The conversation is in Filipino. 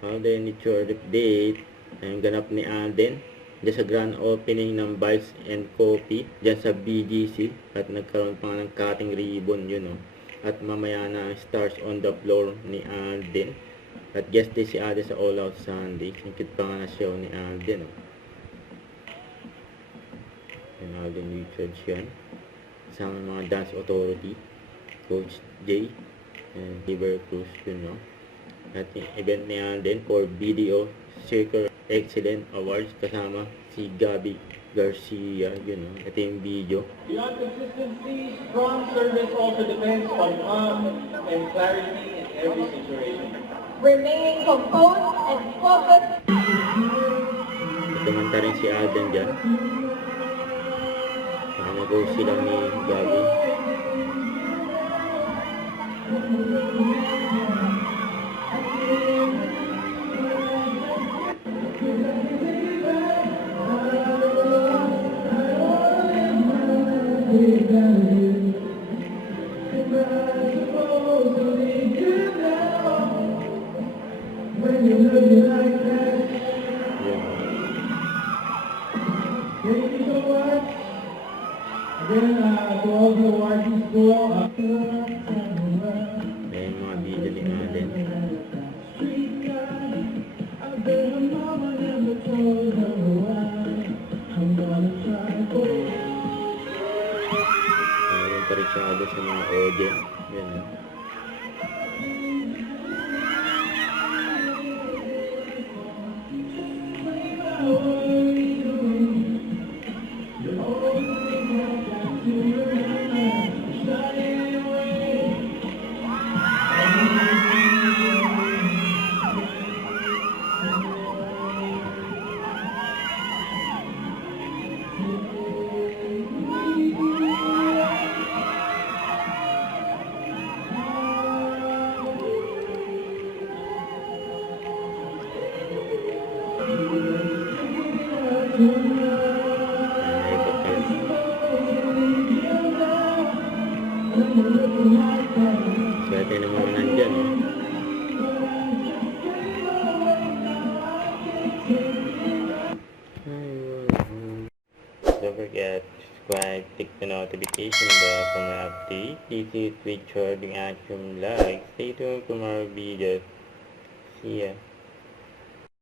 Alden Nature Update. Ayun, ganap ni Alden dyan sa grand opening ng Bites and Coffee dyan sa BGC, at nagkaroon pa nga ng cutting ribbon yun, oh. At mamaya na ang Stars on the Floor ni Alden, at guest day si Alden sa All Out Sunday. Nakit pa nga na show ni Alden, oh. Yung Alden Richards yan, kasama mga Dance Authority, Coach J and Liver Cruz, yun, no? At yung event ni Alden for Video Circle Excellent Awards, kasama si Gabby Garcia, yun, no? Ito yung video. Beyond consistency, strong service also depends on calm and clarity in every situation. Remaining composed and focused. Tumanta rin si Alden dyan. Nag-go sila ni Gabby. Again, to all the awards go up. Ayan mga video ni Alden. Ayan pa rin siya sa mga audience. Yan, no? Swerte ng mga nandyan, oh. Don't forget to subscribe, click the notification bell for more updates. This is Richard, the Action Like. Stay tuned for more videos. See ya.